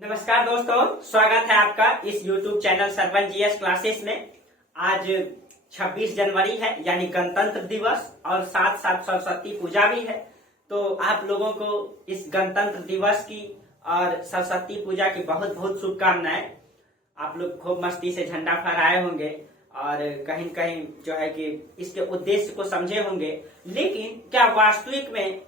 नमस्कार दोस्तों, स्वागत है आपका इस YouTube channel sarpanch GS classes में। आज 26 जनवरी है यानी गणतंत्र दिवस और साथ साथ सरस्वती पूजा भी है। तो आप लोगों को इस गणतंत्र दिवस की और सरस्वती पूजा की बहुत बहुत शुभकामनाएं। आप लोग खूब मस्ती से झंडा फहराए होंगे और कहीं कहीं जो है कि इसके उद्देश्य को समझे होंगे। लेकिन क्या वास्तविक में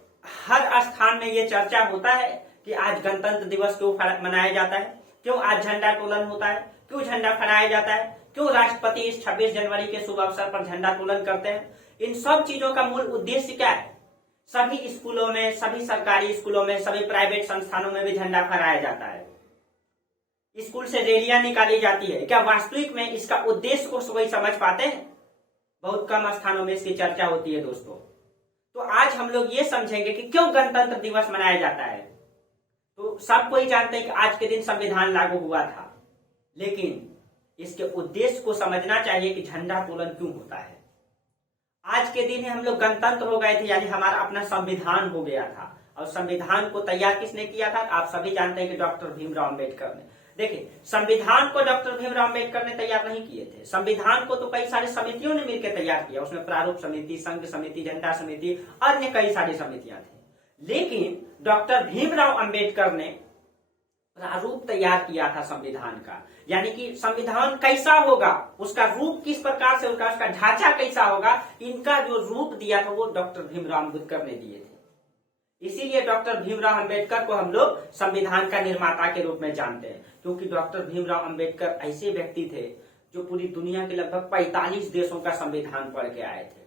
हर स्थान में ये चर्चा होता है कि आज गणतंत्र दिवस क्यों मनाया जाता है, क्यों आज झंडा तोलन होता है, क्यों झंडा फहराया जाता है, क्यों राष्ट्रपति इस 26 जनवरी के शुभ अवसर पर झंडा तोलन करते हैं? इन सब चीजों का मूल उद्देश्य क्या है? सभी स्कूलों में, सभी सरकारी स्कूलों में, सभी प्राइवेट संस्थानों में भी झंडा फहराया जाता है। स्कूल से रैलियां निकाली जाती है। क्या वास्तविक में इसका उद्देश्य को कोई समझ पाते हैं? बहुत कम स्थानों में इसकी चर्चा होती है दोस्तों। तो आज हम लोग ये समझेंगे कि क्यों गणतंत्र दिवस मनाया जाता है। तो सब कोई जानते हैं कि आज के दिन संविधान लागू हुआ था, लेकिन इसके उद्देश्य को समझना चाहिए कि झंडा तोलन क्यों होता है। आज के दिन हम लोग गणतंत्र हो गए थे, यानी हमारा अपना संविधान हो गया था। और संविधान को तैयार किसने किया था? आप सभी जानते हैं कि डॉक्टर भीमराव अंबेडकर ने। देखिए, संविधान को डॉक्टर भीमराव अंबेडकर ने तैयार नहीं किए थे। संविधान को तो कई सारी समितियों ने मिलकर तैयार किया। उसमें प्रारूप समिति, संघ समिति, झंडा समिति, अन्य कई सारी समितियां थी। लेकिन डॉक्टर भीमराव अंबेडकर ने प्रारूप तैयार किया था संविधान का, यानी कि संविधान कैसा होगा, उसका रूप किस प्रकार से होगा, उसका ढांचा कैसा होगा, इनका जो रूप दिया था वो डॉक्टर भीमराव अंबेडकर ने दिए थे। इसीलिए डॉक्टर भीमराव अंबेडकर को हम लोग संविधान का निर्माता के रूप में जानते हैं, क्योंकि डॉक्टर भीमराव अंबेडकर ऐसे व्यक्ति थे जो पूरी दुनिया के लगभग 45 देशों का संविधान पढ़ के आए थे।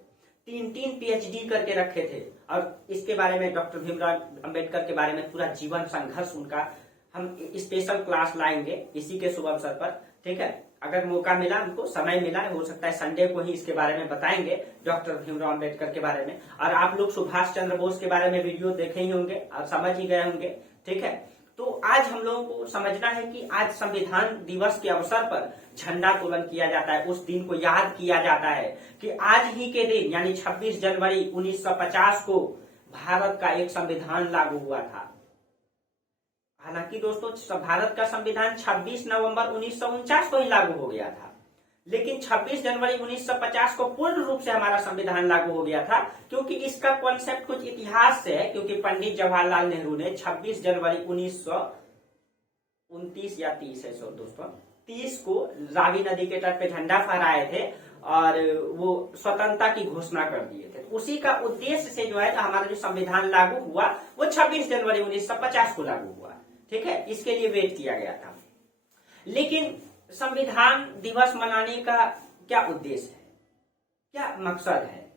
3 PhD करके रखे थे। और इसके बारे में, डॉक्टर भीमराव अंबेडकर के बारे में पूरा जीवन संघर्ष उनका हम स्पेशल क्लास लाएंगे इसी के शुभ अवसर पर। ठीक है, अगर मौका मिला, हमको समय मिला, हो सकता है संडे को ही इसके बारे में बताएंगे, डॉक्टर भीमराव अंबेडकर के बारे में। और आप लोग सुभाष चंद्र बोस के बारे में वीडियो देखे ही होंगे और समझ ही गए होंगे। ठीक है, तो आज हम लोगों को समझना है कि आज संविधान दिवस के अवसर पर झंडा तोलन किया जाता है। उस दिन को याद किया जाता है कि आज ही के दिन यानी 26 जनवरी 1950 को भारत का एक संविधान लागू हुआ था। हालांकि दोस्तों, भारत का संविधान 26 नवंबर 1949 को ही लागू हो गया था, लेकिन 26 जनवरी 1950 को पूर्ण रूप से हमारा संविधान लागू हो गया था। क्योंकि इसका कॉन्सेप्ट कुछ इतिहास से है, क्योंकि पंडित जवाहरलाल नेहरू ने 26 जनवरी 1929 या 30 है दोस्तों, 30 को रावी नदी के तट पे झंडा फहराए थे और वो स्वतंत्रता की घोषणा कर दिए थे। उसी का उद्देश्य से जो है हमारा जो संविधान लागू हुआ वो 26 जनवरी 1950 को लागू हुआ। ठीक है, इसके लिए वेट किया गया था। लेकिन संविधान दिवस मनाने का क्या उद्देश्य है, क्या मकसद है?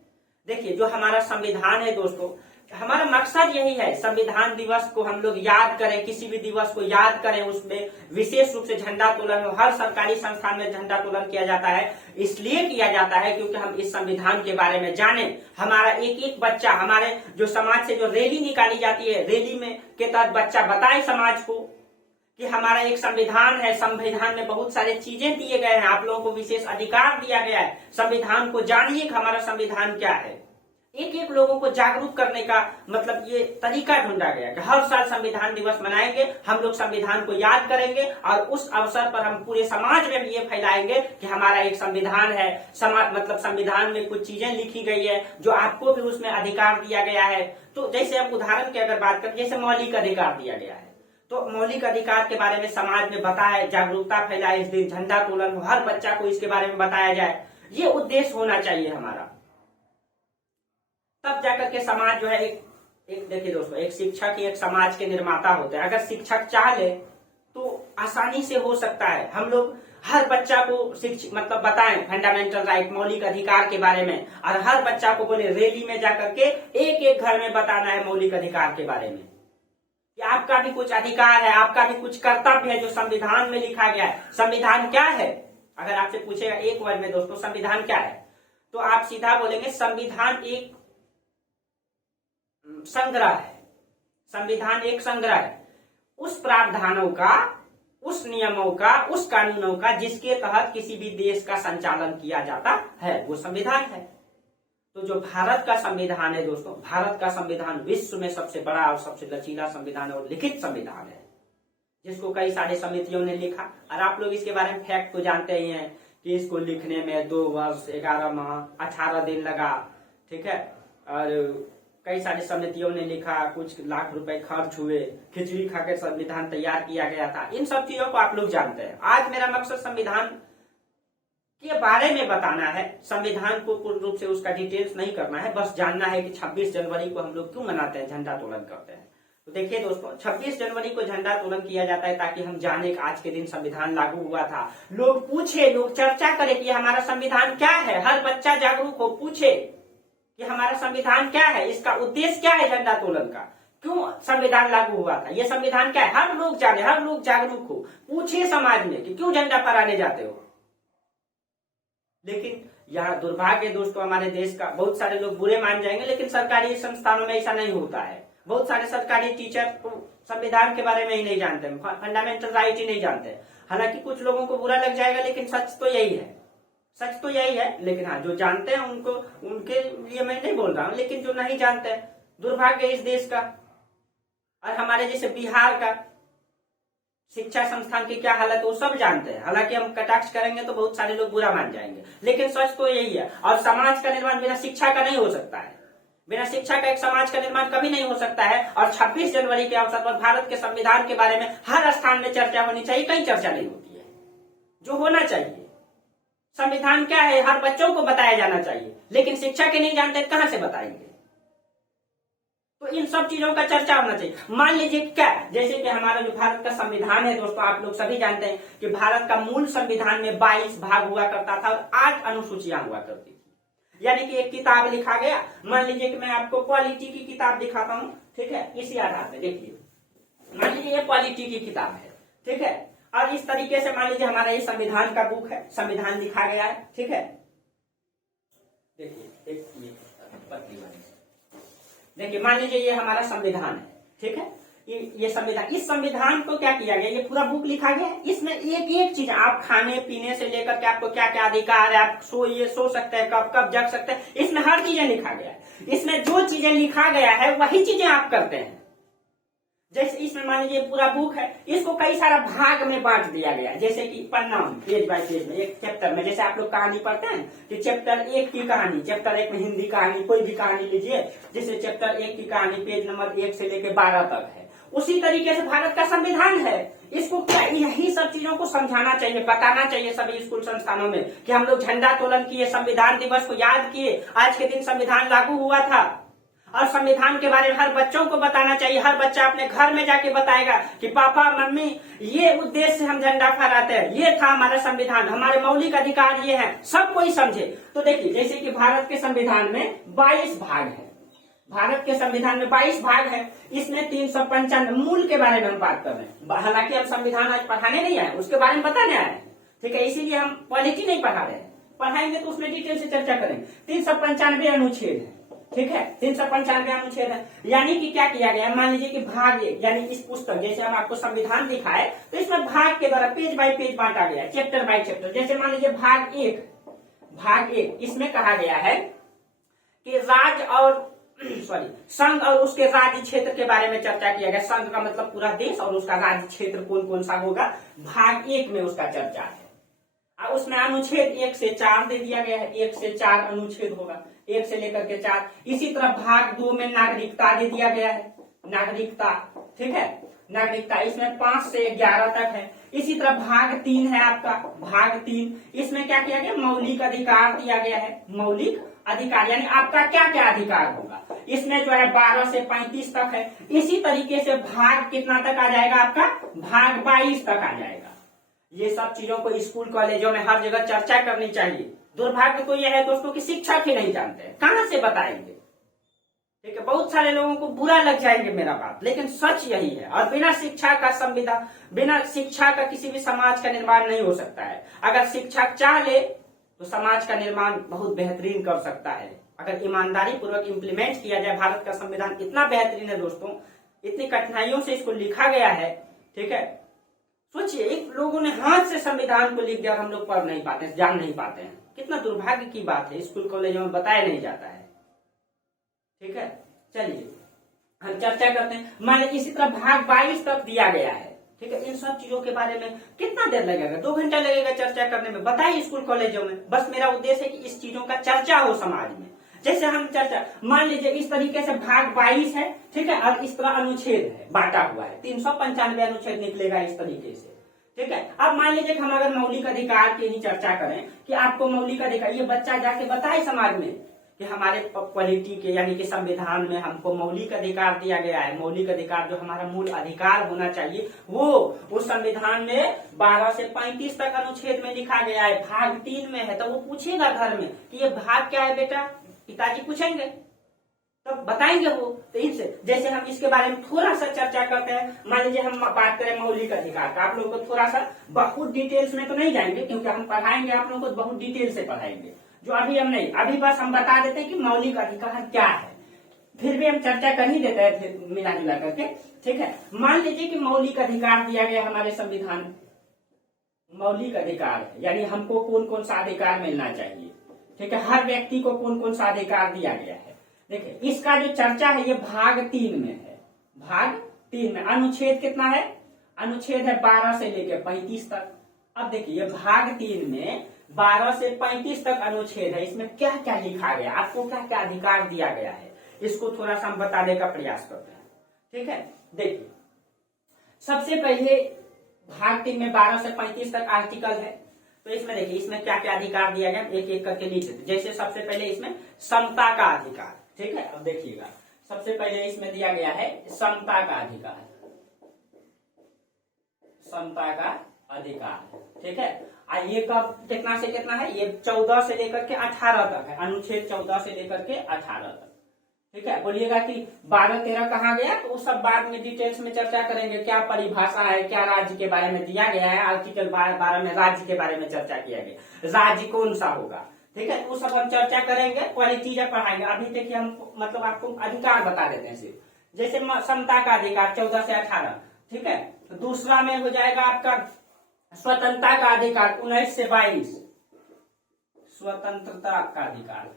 देखिए, जो हमारा संविधान है दोस्तों, हमारा मकसद यही है, संविधान दिवस को हम लोग याद करें, किसी भी दिवस को याद करें, उसमें विशेष रूप से झंडा तोलन हो। हर सरकारी संस्थान में झंडा तोलन किया जाता है। इसलिए किया जाता है क्योंकि हम इस संविधान के बारे में जाने। हमारा एक एक बच्चा, हमारे जो समाज से जो रैली निकाली जाती है, रैली में के तहत बच्चा बताए समाज को कि हमारा एक संविधान है, संविधान में बहुत सारे चीजें दिए गए हैं, आप लोगों को विशेष अधिकार दिया गया है, संविधान को जानिए कि हमारा संविधान क्या है। एक एक लोगों को जागरूक करने का मतलब ये तरीका ढूंढा गया कि हर साल संविधान दिवस मनाएंगे, हम लोग संविधान को याद करेंगे और उस अवसर पर हम पूरे समाज में भी ये फैलाएंगे कि हमारा एक संविधान है। समाज मतलब संविधान में कुछ चीजें लिखी गई है जो आपको भी उसमें अधिकार दिया गया है। तो जैसे हम उदाहरण की अगर बात करें, जैसे मौलिक अधिकार दिया गया है, तो मौलिक अधिकार के बारे में समाज में बताए, जागरूकता फैलाए, इस दिन झंडा तोलन हो, हर बच्चा को इसके बारे में बताया जाए। ये उद्देश्य होना चाहिए हमारा। तब जाकर के समाज जो है एक देखिए दोस्तों, एक शिक्षक एक समाज के निर्माता होते हैं। अगर शिक्षक चाह ले तो आसानी से हो सकता है। हम लोग हर बच्चा को मतलब बताएं फंडामेंटल राइट, मौलिक अधिकार के बारे में, और हर बच्चा को बोले रैली में जाकर के एक एक घर में बताना है मौलिक अधिकार के बारे में कि आपका भी कुछ अधिकार है, आपका भी कुछ कर्तव्य है जो संविधान में लिखा गया है। संविधान क्या है? अगर आपसे पूछेगा एक वर्ड में दोस्तों संविधान क्या है, तो आप सीधा बोलेंगे संविधान एक संग्रह है। संविधान एक संग्रह है उस प्रावधानों का, उस नियमों का, उस कानूनों का जिसके तहत किसी भी देश का संचालन किया जाता है, वो संविधान है। तो जो भारत का संविधान है दोस्तों, भारत का संविधान विश्व में सबसे बड़ा और सबसे लचीला संविधान और लिखित संविधान है, जिसको कई सारे समितियों ने लिखा। और आप लोग इसके बारे में फैक्ट तो जानते ही हैं कि इसको लिखने में 2 वर्ष 11 माह 18 दिन लगा, ठीक है। और कई सारी समितियों ने लिखा, कुछ लाख रुपए खर्च हुए, खिचड़ी खाकर संविधान तैयार किया गया था। इन सब चीजों को आप लोग जानते हैं। आज मेरा मकसद संविधान के बारे में बताना है, संविधान को पूर्ण रूप से उसका डिटेल्स नहीं करना है, बस जानना है कि 26 जनवरी को हम लोग क्यों मनाते हैं, झंडा तोलन करते हैं। तो देखिए दोस्तों, 26 जनवरी को झंडा तोलन किया जाता है ताकि हम जाने कि आज के दिन संविधान लागू हुआ था। लोग पूछे, लोग चर्चा करें कि हमारा संविधान क्या है, हर बच्चा जागरूक हो, पूछे कि हमारा संविधान क्या है, इसका उद्देश्य क्या है, झंडा तोलन का क्यों संविधान लागू हुआ था, ये संविधान क्या है, हर लोग जाने, हर लोग जागरूक हो, पूछे समाज में कि क्यों झंडा फहराने जाते हो। लेकिन यहाँ दुर्भाग्य दोस्तों, हमारे देश का बहुत सारे लोग बुरे मान जाएंगे, लेकिन सरकारी संस्थानों में ऐसा नहीं होता है। बहुत सारे सरकारी टीचर तो संविधान के बारे में ही नहीं जानते, फंडामेंटल राइट ही नहीं जानते। हालांकि कुछ लोगों को बुरा लग जाएगा, लेकिन सच तो यही है, सच तो यही है। लेकिन हाँ, जो जानते हैं उनको, उनके लिए मैं नहीं बोल रहा हूँ, लेकिन जो नहीं जानते हैं, दुर्भाग्य इस देश का। और हमारे जैसे बिहार का शिक्षा संस्थान की क्या हालत है वो सब जानते हैं। हालांकि हम कटाक्ष करेंगे तो बहुत सारे लोग बुरा मान जाएंगे, लेकिन सच तो यही है। और समाज का निर्माण बिना शिक्षा का नहीं हो सकता है, बिना शिक्षा का एक समाज का निर्माण कभी नहीं हो सकता है। और 26 जनवरी के अवसर पर भारत के संविधान के बारे में हर स्थान में चर्चा होनी चाहिए, कहीं चर्चा नहीं होती है, जो होना चाहिए। संविधान क्या है हर बच्चों को बताया जाना चाहिए, लेकिन शिक्षा के नहीं जानते कहां से बताएंगे। तो इन सब चीजों का चर्चा होना चाहिए। मान लीजिए क्या, जैसे कि हमारा जो भारत का संविधान है दोस्तों, आप लोग सभी जानते हैं कि भारत का मूल संविधान में 22 भाग हुआ करता था और 8 अनुसूचियां हुआ करती थी। यानी कि एक किताब लिखा गया। मान लीजिए कि मैं आपको पॉलिटी की किताब दिखाता हूँ, ठीक है, इसी आधार पर देखिए। मान लीजिए ये पॉलिटी की किताब है, ठीक है, और इस तरीके से मान लीजिए हमारा ये संविधान का बुक है, संविधान लिखा गया है, ठीक है। देखिए एक पतली वाली, देखिए मान लीजिए ये हमारा संविधान है, ठीक है। ये संविधान, इस संविधान को क्या किया गया, ये पूरा बुक लिखा गया है। इसमें एक एक चीज, आप खाने पीने से लेकर के आपको क्या क्या अधिकार है, आप सो सकते हैं, कब कब जग सकते हैं, इसमें हर चीजें लिखा गया है। इसमें जो चीजें लिखा गया है वही चीजें आप करते हैं। जैसे इसमें मान लीजिए पूरा बुक है, इसको कई सारा भाग में बांट दिया गया है। जैसे कि पन्ना पेज बाय पेज में, एक चैप्टर में, जैसे आप लोग कहानी पढ़ते हैं कि चैप्टर 1 की कहानी, चैप्टर 1 में हिंदी कहानी, कोई भी कहानी लीजिए, जैसे चैप्टर 1 की कहानी पेज नंबर 1 से लेकर 12 तक है। उसी तरीके से भारत का संविधान है। इसको क्या, यही सब चीजों को समझाना चाहिए, बताना चाहिए सभी स्कूल संस्थानों में कि हम लोग झंडा तोलन किए, संविधान दिवस को याद किए, आज के दिन संविधान लागू हुआ था। और संविधान के बारे में हर बच्चों को बताना चाहिए। हर बच्चा अपने घर में जाके बताएगा कि पापा मम्मी ये उद्देश्य से हम झंडा फहराते हैं, ये था हमारा संविधान, हमारे मौलिक अधिकार ये हैं, सब कोई समझे। तो देखिए जैसे कि भारत के संविधान में 22 भाग है, भारत के संविधान में 22 भाग है। इसमें 395 मूल के बारे में हम बात कर रहे हैं। हालांकि हम संविधान आज पढ़ाने नहीं आए, उसके बारे में बताने आए, ठीक है, इसीलिए हम पॉलिटी नहीं पढ़ा रहे हैं। पढ़ाएंगे तो उसमें डिटेल से चर्चा करेंगे। 395 अनुच्छेद है, ठीक है, 395 अनुच्छेद है। यानी कि क्या किया गया, मान लीजिए कि भाग 1, यानी इस पुस्तक, जैसे हम आपको संविधान दिखाए तो इसमें भाग के द्वारा पेज बाय पेज बांटा गया है, चैप्टर बाय चैप्टर। जैसे मान लीजिए भाग 1 इसमें कहा गया है कि राज्य और संघ और उसके राज्य क्षेत्र के बारे में चर्चा किया गया। संघ का मतलब पूरा देश और उसका राज्य क्षेत्र कौन कौन सा होगा, भाग 1 में उसका चर्चा है। और उसमें अनुच्छेद 1 से 4 दे दिया गया है, 1 से 4 अनुच्छेद होगा, 1 से लेकर के 4। इसी तरह भाग 2 में नागरिकता दे दिया गया है, नागरिकता, ठीक है, नागरिकता इसमें 5 से 11 तक है। इसी तरह भाग 3 है आपका, भाग 3, इसमें क्या किया गया, मौलिक अधिकार दिया गया है, मौलिक अधिकार, यानी आपका क्या क्या अधिकार होगा। इसमें जो है 12 से 35 तक है। इसी तरीके से भाग कितना तक आ जाएगा आपका, भाग 22 तक आ जाएगा। ये सब चीजों को स्कूल कॉलेजों में हर जगह चर्चा करनी चाहिए। दुर्भाग्य तो यह है दोस्तों कि शिक्षक ही नहीं जानते हैं, कहां से बताएंगे, ठीक है। बहुत सारे लोगों को बुरा लग जाएंगे मेरा बात, लेकिन सच यही है। और बिना शिक्षा का संविधान, बिना शिक्षा का किसी भी समाज का निर्माण नहीं हो सकता है। अगर शिक्षक चाह ले तो समाज का निर्माण बहुत बेहतरीन कर सकता है, अगर ईमानदारी पूर्वक इम्प्लीमेंट किया जाए। भारत का संविधान इतना बेहतरीन है दोस्तों, इतनी कठिनाइयों से इसको लिखा गया है, ठीक है। सोचिए, एक लोगों ने हाथ से संविधान को लिख दिया और हम लोग पढ़ नहीं पाते, जान नहीं पाते हैं। कितना दुर्भाग्य की बात है, स्कूल कॉलेजों में बताया नहीं जाता है, ठीक है। चलिए हम चर्चा करते हैं। मान लीजिए इसी तरह भाग 22 तक दिया गया है, ठीक है, इन सब चीजों के बारे में कितना देर लगेगा, 2 घंटा लगेगा चर्चा करने में, बताइए स्कूल कॉलेजों में। बस मेरा उद्देश्य है कि इस चीजों का चर्चा हो समाज में। जैसे हम चर्चा, मान लीजिए इस तरीके से भाग 22 है, ठीक है, और इस तरह अनुच्छेद है बांटा हुआ है, 395 अनुच्छेद निकलेगा इस तरीके से, ठीक है। अब मान लीजिए हम अगर मौलिक अधिकार की ही चर्चा करें कि आपको मौलिक अधिकार, ये बच्चा जाके बताए समाज में कि हमारे पॉलिटी के यानी कि संविधान में हमको मौलिक अधिकार दिया गया है, मौलिक अधिकार जो हमारा मूल अधिकार होना चाहिए वो उस संविधान में 12 से 35 तक अनुच्छेद में लिखा गया है, भाग 3 में है। तो वो पूछेगा घर में कि ये भाग क्या है बेटा, पिताजी पूछेंगे तो बताएंगे वो। तो इससे जैसे हम इसके बारे में थोड़ा सा चर्चा करते हैं, मान लीजिए हम बात करें मौलिक अधिकार का, आप लोगों को थोड़ा सा बहुत डिटेल्स में तो नहीं जाएंगे क्योंकि हम पढ़ाएंगे आप लोगों को बहुत डिटेल से पढ़ाएंगे, जो अभी हम नहीं, अभी बस हम बता देते हैं कि मौलिक अधिकार क्या है, फिर भी हम चर्चा कर ही देते हैं फिर मिला जुला करके, ठीक है। मान लीजिए कि मौलिक अधिकार दिया गया हमारे संविधान, मौलिक अधिकार है यानी हमको कौन कौन सा अधिकार मिलना चाहिए, ठीक है, हर व्यक्ति को कौन कौन सा अधिकार दिया गया है। देखिए इसका जो चर्चा है ये भाग 3 में है, भाग 3 में अनुच्छेद कितना है, अनुच्छेद है 12 से लेकर 35 तक। अब देखिए ये भाग 3 में 12 से 35 तक अनुच्छेद है, इसमें क्या क्या लिखा गया, आपको क्या क्या अधिकार दिया गया है, इसको थोड़ा सा हम बताने का प्रयास करते हैं, ठीक है। देखिए सबसे पहले भाग 3 में 12 से 35 तक आर्टिकल है, तो इसमें देखिए इसमें क्या क्या अधिकार दिया गया, एक एक करके लिख देते। जैसे सबसे पहले इसमें समता का अधिकार, ठीक है। अब देखिएगा सबसे पहले इसमें दिया गया है समता का अधिकार, समता का अधिकार, ठीक है। और ये कब कितना से कितना है, ये 14 से लेकर के 18 तक है, अनुच्छेद 14 से लेकर के 18 तक, ठीक है। बोलिएगा कि 12-13 कहाँ गया, तो वो सब बाद में डिटेल्स में चर्चा करेंगे, क्या परिभाषा है, क्या राज्य के बारे में दिया गया है। आर्टिकल 12 में राज्य के बारे में चर्चा किया गया, राज्य कौन सा होगा, ठीक है, वो सब हम चर्चा करेंगे, वाली चीजें पढ़ाएंगे। अभी देखिए हम मतलब आपको अधिकार बता देते हैं सिर्फ, जैसे समता का अधिकार 14 से 18, ठीक है। तो दूसरा में हो जाएगा आपका स्वतंत्रता का अधिकार 19 से 22, स्वतंत्रता का अधिकार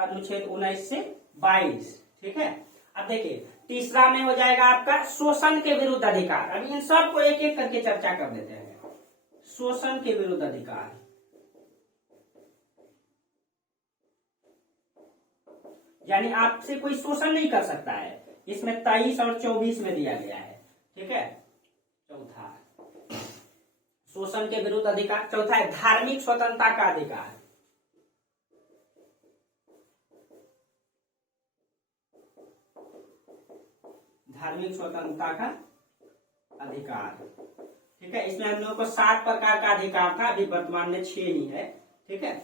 अनुच्छेद 19 से 22, ठीक है। अब देखिए तीसरा में हो जाएगा आपका शोषण के विरुद्ध अधिकार। अभी इन सबको एक एक करके चर्चा कर देते हैं। शोषण के विरुद्ध अधिकार, यानी आपसे कोई शोषण नहीं कर सकता है, इसमें 23 और 24 में दिया गया है, ठीक है। चौथा शोषण के विरुद्ध अधिकार, चौथा है धार्मिक स्वतंत्रता का अधिकार, धार्मिक स्वतंत्रता का अधिकार, ठीक है। इसमें हम लोगों को 7 प्रकार का अधिकार था, अभी वर्तमान में 6 ही है, ठीक है,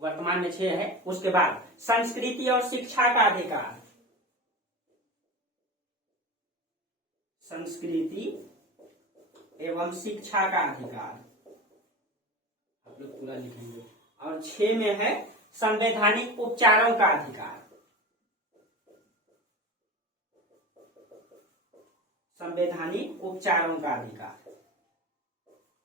वर्तमान में 6 है। उसके बाद संस्कृति और शिक्षा का अधिकार, संस्कृति एवं शिक्षा का अधिकार, आप लोग पूरा लिखेंगे। और 6 में है संवैधानिक उपचारों का अधिकार, संवैधानिक उपचारों का अधिकार,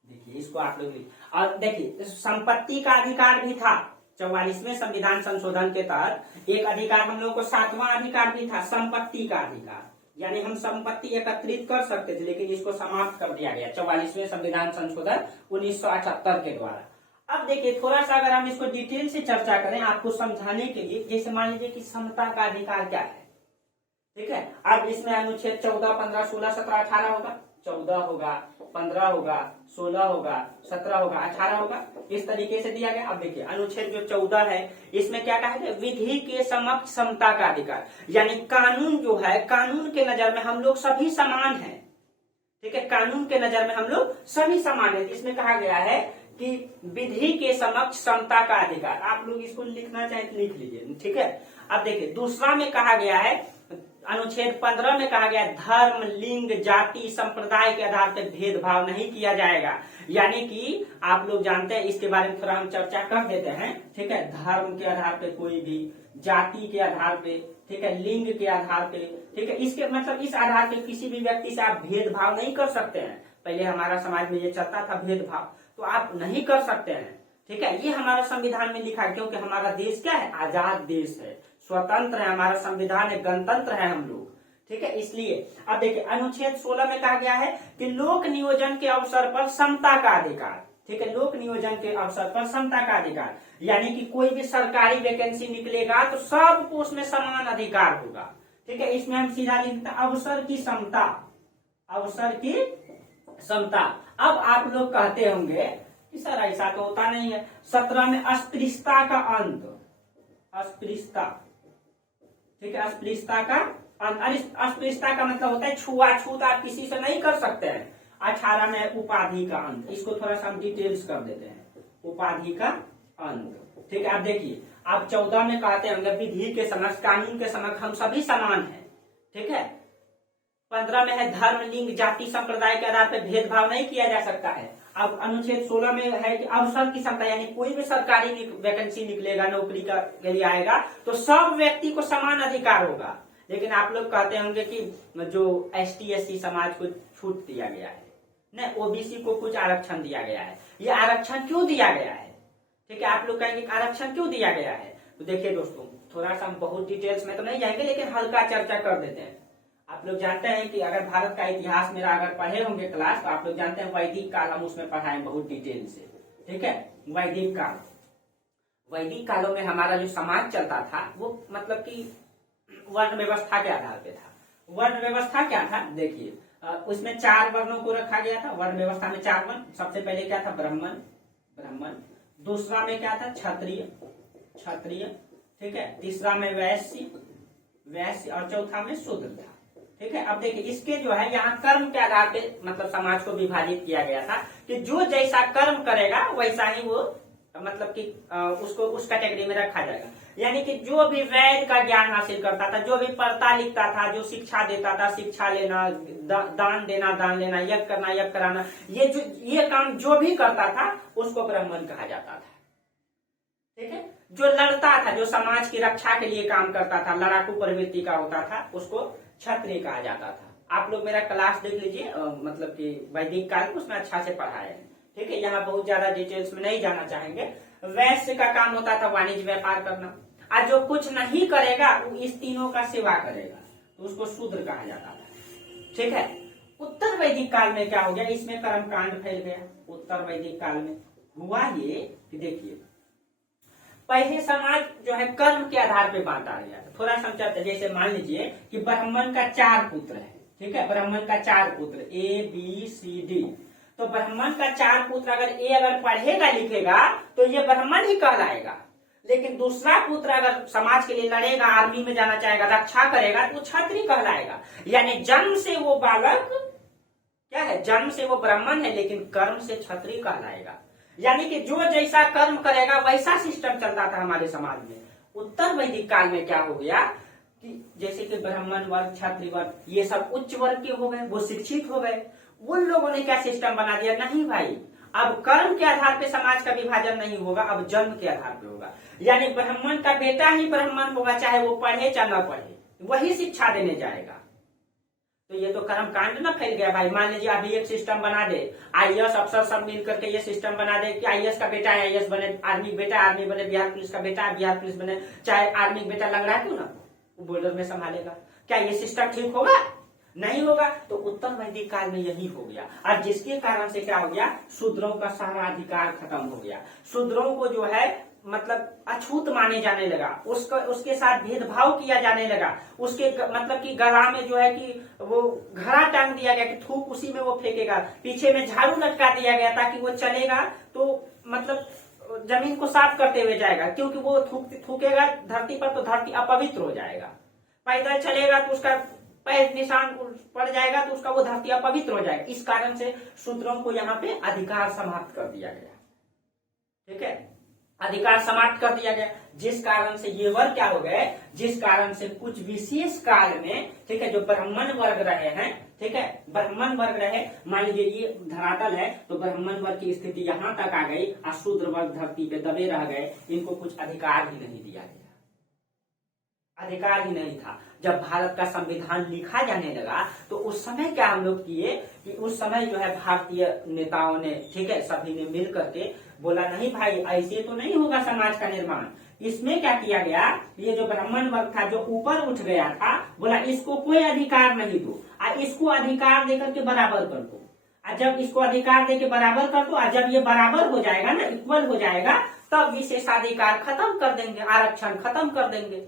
देखिए इसको आप लोग लिख। और देखिए संपत्ति का अधिकार भी था, 44वें संविधान संशोधन के तहत एक अधिकार हम लोगों को 7वां अधिकार भी था, संपत्ति का अधिकार, यानी हम संपत्ति एकत्रित कर सकते थे, लेकिन इसको समाप्त कर दिया गया 44वें संविधान संशोधन 1978 के द्वारा। अब देखिए थोड़ा सा अगर हम इसको डिटेल से चर्चा करें आपको समझाने के लिए, जैसे मान लीजिए कि समता का अधिकार क्या है, ठीक है। अब इसमें अनुच्छेद 14, 15, 16, 17, 18 होगा, 14 होगा, 15 होगा, 16 होगा, 17 होगा, 18 होगा, इस तरीके से दिया गया। अब देखिए अनुच्छेद जो 14 है इसमें क्या कहा है, विधि के समक्ष समता का अधिकार, यानी कानून जो है, कानून के नजर में हम लोग सभी समान हैं, ठीक है, कानून के नजर में हम लोग सभी समान है। इसमें कहा गया है कि विधि के समक्ष समता का अधिकार, आप लोग इसको लिखना चाहे तो लिख लीजिए, ठीक है। अब देखिए दूसरा में कहा गया है, अनुच्छेद 15 में कहा गया धर्म, लिंग, जाति, संप्रदाय के आधार पर भेदभाव नहीं किया जाएगा, यानी कि आप लोग जानते हैं, इसके बारे में थोड़ा हम चर्चा कर देते हैं, ठीक है। धर्म के आधार पे कोई भी, जाति के आधार पे, ठीक है, लिंग के आधार पे, ठीक है, इसके मतलब इस आधार पे किसी भी व्यक्ति से आप भेदभाव नहीं कर सकते हैं। पहले हमारा समाज में ये चलता था भेदभाव, तो आप नहीं कर सकते हैं, ठीक है। ये हमारा संविधान में लिखा है, क्योंकि हमारा देश क्या है, आजाद देश है, स्वतंत्र है, हमारा संविधान है, गणतंत्र है हम लोग, ठीक है। इसलिए अब देखिए अनुच्छेद 16 में कहा गया है कि लोक नियोजन के अवसर पर समता का अधिकार, ठीक है, लोक नियोजन के अवसर पर समता का अधिकार, यानी कि कोई भी सरकारी वैकेंसी निकलेगा तो सबको उसमें समान अधिकार होगा, ठीक है। इसमें हम सीधा लिखते हैं अवसर की समता, अवसर की समता। अब आप लोग कहते होंगे कि सर ऐसा तो होता नहीं है। 17 में अस्पृश्यता का अंत, अस्पृश्यता, ठीक है, अस्पृश्यता का अंत। अस्पृश्यता का मतलब होता है छुआछूत आप किसी से नहीं कर सकते हैं। 18 में उपाधि का अंत, इसको थोड़ा सा हम डिटेल्स कर देते हैं, उपाधि का अंत, ठीक है। आप देखिए आप 14 में कहते होंगे विधि के समक्ष, कानून के समक्ष हम सभी समान हैं, ठीक है। 15 में है धर्म, लिंग, जाति, संप्रदाय के आधार पर भेदभाव नहीं किया जा सकता है। अब अनुच्छेद 16 में है कि अवसर की समता, यानी कोई भी सरकारी वैकेंसी निकलेगा, नौकरी का के लिए आएगा तो सब व्यक्ति को समान अधिकार होगा। लेकिन आप लोग कहते होंगे कि जो ST SC समाज को छूट दिया गया है, न OBC को कुछ आरक्षण दिया गया है। ये आरक्षण क्यों दिया गया है, ठीक है। आप लोग कहेंगे आरक्षण क्यों दिया गया है, तो देखिए दोस्तों थोड़ा सा हम बहुत डिटेल्स में तो नहीं जाएंगे, लेकिन हल्का चर्चा कर देते हैं। आप लोग जानते हैं कि अगर भारत का इतिहास मेरा अगर पढ़े होंगे क्लास, तो आप लोग जानते हैं वैदिक काल हम उसमें पढ़ाए बहुत डिटेल से, ठीक है। वैदिक काल, वैदिक कालों में हमारा जो समाज चलता था वो मतलब कि वर्ण व्यवस्था के आधार पे था। वर्ण व्यवस्था क्या था, देखिए उसमें 4 वर्णों को रखा गया था। वर्ण व्यवस्था में 4 वर्ण, सबसे पहले क्या था ब्राह्मण, ब्राह्मण, दूसरा में क्या था क्षत्रिय, क्षत्रिय, ठीक है, तीसरा में वैश्य, वैश्य, और चौथा में शूद्र था, ठीक है। अब देखिए इसके जो है यहाँ कर्म के आधार पे मतलब समाज को विभाजित किया गया था कि जो जैसा कर्म करेगा वैसा ही वो मतलब कि उसको उस कैटेगरी में रखा जाएगा। यानी कि जो भी वेद का ज्ञान हासिल करता था, जो भी पढ़ता लिखता था, जो शिक्षा देता था, शिक्षा लेना, दान देना, दान लेना, यज्ञ करना, यज्ञ कराना, ये काम जो भी करता था उसको ब्राह्मण कहा जाता था, ठीक है। जो लड़ता था, जो समाज की रक्षा के लिए काम करता था, लड़ाकू प्रवृत्ति का होता था, उसको क्षत्रिय कहा जाता था। आप लोग मेरा क्लास देख लीजिए, मतलब कि वैदिक काल को उसमें अच्छा से पढ़ाया है, ठीक है। यहाँ बहुत ज्यादा डिटेल्स में नहीं जाना चाहेंगे। वैश्य का काम होता था वाणिज्य व्यापार करना, और जो कुछ नहीं करेगा वो इस तीनों का सेवा करेगा तो उसको शूद्र कहा जाता था, ठीक है। उत्तर वैदिक काल में क्या हो गया, इसमें कर्मकांड फैल गया। उत्तर वैदिक काल में हुआ ये कि देखिए पहले समाज जो है कर्म के आधार पे बांटा गया। थोड़ा समझाते, जैसे मान लीजिए कि ब्राह्मण का 4 पुत्र है, ठीक है, ब्राह्मण का 4 पुत्र A B C D, तो ब्राह्मण का 4 पुत्र अगर A अगर पढ़ेगा लिखेगा तो ये ब्राह्मण ही कहलाएगा। लेकिन दूसरा पुत्र अगर समाज के लिए लड़ेगा, आर्मी में जाना चाहेगा, रक्षा करेगा, तो क्षत्रिय कहलाएगा। यानी जन्म से वो बालक क्या है, जन्म से वो ब्राह्मण है, लेकिन कर्म से क्षत्रिय कहलाएगा। यानी कि जो जैसा कर्म करेगा वैसा सिस्टम चलता था हमारे समाज में। उत्तर वैदिक काल में क्या हो गया कि जैसे कि ब्राह्मण वर्ग, क्षत्रिय वर्ग, ये सब उच्च वर्ग के हो गए, वो शिक्षित हो गए। उन लोगों ने क्या सिस्टम बना दिया, नहीं भाई अब कर्म के आधार पे समाज का विभाजन नहीं होगा, अब जन्म के आधार पे होगा। यानी ब्राह्मण का बेटा ही ब्राह्मण होगा, चाहे वो पढ़े चाहे न पढ़े, वही शिक्षा देने जाएगा। तो ये तो कर्म कांड ना फैल गया भाई। मान लीजिए अभी एक सिस्टम बना दे, IAS अफसर सब मिल करके ये सिस्टम बना दे कि IAS का बेटा IAS बने, आर्मी बेटा आर्मी बने, बिहार पुलिस का बेटा बिहार पुलिस बने, चाहे आर्मी बेटा लग रहा है क्यों ना, वो बॉर्डर में संभालेगा। क्या ये सिस्टम ठीक होगा, नहीं होगा। तो उत्तर वैदिक काल में यही हो गया, और जिसके कारण से क्या हो गया, शूद्रों का सारा अधिकार खत्म हो गया। शूद्रों को जो है मतलब अछूत माने जाने लगा, उसके साथ भेदभाव किया जाने लगा, उसके मतलब कि गला में जो है कि वो घड़ा टांग दिया गया कि थूक उसी में वो फेंकेगा, पीछे में झाड़ू लटका दिया गया ताकि वो चलेगा तो मतलब जमीन को साफ करते हुए जाएगा, क्योंकि वो थूकेगा धरती पर तो धरती अपवित्र हो जाएगा। पैदल चलेगा तो उसका पैर निशान पड़ जाएगा तो उसका वो धरती अपवित्र हो जाएगा। इस कारण से शूद्रों को यहाँ पे अधिकार समाप्त कर दिया गया, ठीक है, अधिकार समाप्त कर दिया गया। जिस कारण से ये वर्ग क्या हो गए, जिस कारण से कुछ विशेष काल में, ठीक है, जो ब्राह्मण वर्ग रहे हैं, ठीक है, ब्राह्मण वर्ग रहे, मान लीजिए ये धरातल है तो ब्राह्मण वर्ग की स्थिति यहाँ तक आ गई और शूद्र वर्ग धरती पे दबे रह गए, इनको कुछ अधिकार ही नहीं दिया गया, अधिकार ही नहीं था। जब भारत का संविधान लिखा जाने लगा तो उस समय क्या हम लोग किए कि उस समय जो है भारतीय नेताओं ने, ठीक है, सभी ने मिल करके बोला नहीं भाई ऐसे तो नहीं होगा समाज का निर्माण, इसमें क्या किया गया, ये जो ब्राह्मण वर्ग था जो ऊपर उठ गया था, बोला इसको कोई अधिकार नहीं दो, इसको अधिकार देकर के बराबर कर दो। जब इसको अधिकार देके बराबर कर दो, जब ये बराबर हो जाएगा ना, इक्वल हो जाएगा, तब विशेषाधिकार खत्म कर देंगे, आरक्षण खत्म कर देंगे।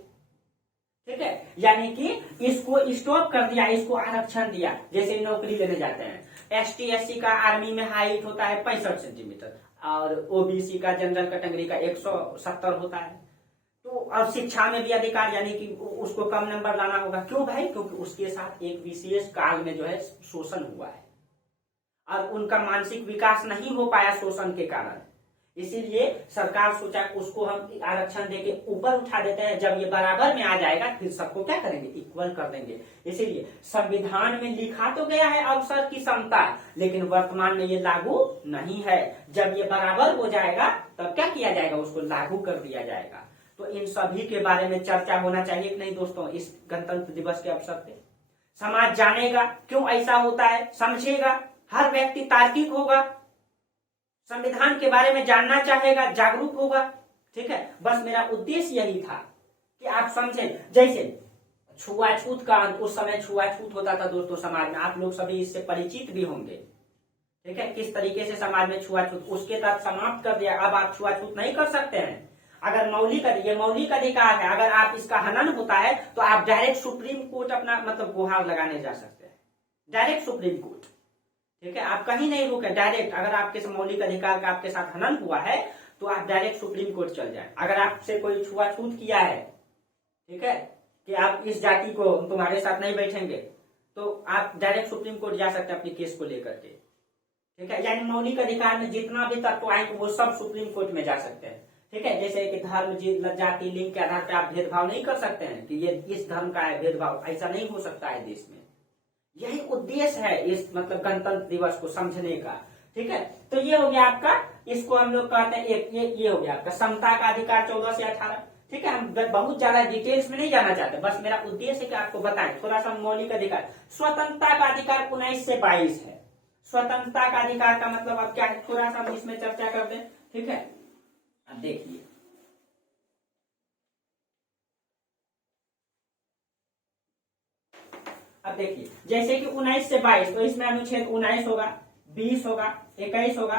ठीक है, यानी कि इसको स्टॉप कर दिया, इसको आरक्षण दिया। जैसे नौकरी लेने जाते हैं, ST SC का आर्मी में हाइट होता है 65 सेंटीमीटर और OBC का जनरल कैटेगरी का 170 होता है। तो अब शिक्षा में भी अधिकार, यानी कि उसको कम नंबर लाना होगा। क्यों भाई? क्योंकि उसके साथ एक विशेष काल में जो है शोषण हुआ है और उनका मानसिक विकास नहीं हो पाया शोषण के कारण। इसीलिए सरकार सोचा उसको हम आरक्षण देके ऊपर उठा देते हैं, जब ये बराबर में आ जाएगा फिर सबको क्या करेंगे, इक्वल कर देंगे। इसीलिए संविधान में लिखा तो गया है अवसर की समता, लेकिन वर्तमान में ये लागू नहीं है। जब ये बराबर हो जाएगा तब क्या किया जाएगा, उसको लागू कर दिया जाएगा। तो इन सभी के बारे में चर्चा होना चाहिए कि नहीं दोस्तों, इस गणतंत्र दिवस के अवसर पे। समाज जानेगा क्यों ऐसा होता है, समझेगा, हर व्यक्ति तार्किक होगा, संविधान के बारे में जानना चाहेगा, जागरूक होगा। ठीक है, बस मेरा उद्देश्य यही था कि आप समझें। जैसे छुआछूत का, उस समय छुआछूत होता था दोस्तों समाज में, आप लोग सभी इससे परिचित भी होंगे। ठीक है, किस तरीके से समाज में छुआछूत, उसके तहत समाप्त कर दिया। अब आप छुआछूत नहीं कर सकते हैं। अगर ये मौलिक अधिकार है, अगर आप इसका हनन होता है तो आप डायरेक्ट सुप्रीम कोर्ट अपना मतलब गुहार लगाने जा सकते हैं, डायरेक्ट सुप्रीम कोर्ट। ठीक है, आप कहीं नहीं रुके, डायरेक्ट अगर आपके मौलिक अधिकार का आपके साथ हनन हुआ है तो आप डायरेक्ट सुप्रीम कोर्ट चल जाए। अगर आपसे कोई छुआछूत किया है, ठीक है, कि आप इस जाति को तुम्हारे साथ नहीं बैठेंगे, तो आप डायरेक्ट सुप्रीम कोर्ट जा सकते हैं अपनी केस को लेकर के। ठीक है, यानी मौलिक अधिकार में जितना भी तत्व आएंगे वो सब सुप्रीम कोर्ट में जा सकते हैं। ठीक है, जैसे कि धर्म, जाति, लिंग के आधार पर आप भेदभाव नहीं कर सकते हैं कि ये इस धर्म का है, भेदभाव ऐसा नहीं हो सकता है देश में। यही उद्देश्य है इस मतलब गणतंत्र दिवस को समझने का। ठीक है, तो ये हो गया आपका, इसको हम लोग कहते हैं एक ये हो गया आपका समता का अधिकार 14 से 18। ठीक है, हम बहुत ज्यादा डिटेल्स में नहीं जाना चाहते, बस मेरा उद्देश्य है कि आपको बताएं थोड़ा सा मौलिक अधिकार। स्वतंत्रता का अधिकार 19 से 22 है। स्वतंत्रता का अधिकार का मतलब अब क्या है, थोड़ा सा हम इसमें चर्चा कर दें। ठीक है, अब देखिए, अब देखिए जैसे कि 19 से 22, तो इसमें अनुच्छेद 19 होगा, 20 होगा, 21 होगा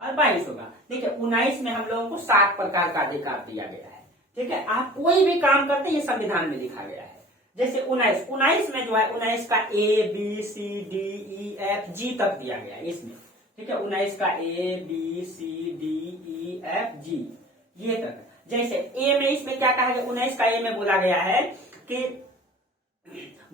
और 22 होगा। ठीक है, 19 में हम लोगों को 7 प्रकार का अधिकार दिया गया है। ठीक है, आप कोई भी काम करते हैं ये संविधान में लिखा गया है। जैसे 19 में जो है 19 का ABCDEFG तक दिया गया है इसमें। ठीक है, 19 का ABCDEFG ये तक। जैसे ए में इसमें क्या कहा गया, 19 का ए में बोला गया है कि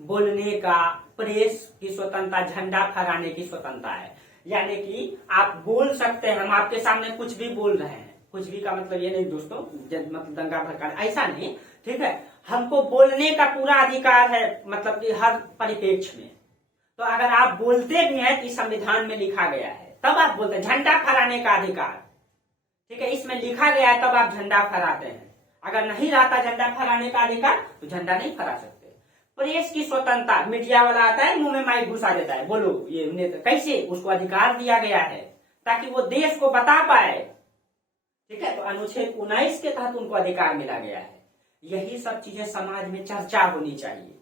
बोलने का, प्रेस की स्वतंत्रता, झंडा फहराने की स्वतंत्रता है। यानी कि आप बोल सकते हैं, हम आपके सामने कुछ भी बोल रहे हैं, कुछ भी का मतलब ये नहीं दोस्तों मतलब दंगा भड़काना, ऐसा नहीं। ठीक है, हमको बोलने का पूरा अधिकार है, मतलब कि हर परिप्रेक्ष्य में। तो अगर आप बोलते भी हैं कि संविधान में लिखा गया है तब आप बोलते हैं। झंडा फहराने का अधिकार, ठीक है, इसमें लिखा गया है तब आप झंडा फहराते हैं। अगर नहीं रहता झंडा फहराने का अधिकार तो झंडा नहीं फहरा सकते। प्रेस की स्वतंत्रता, मीडिया वाला आता है मुंह में माइक घुसा देता है, बोलो ये कैसे, उसको अधिकार दिया गया है ताकि वो देश को बता पाए। ठीक है, तो अनुच्छेद 19 के तहत उनको अधिकार मिला गया है। यही सब चीजें समाज में चर्चा होनी चाहिए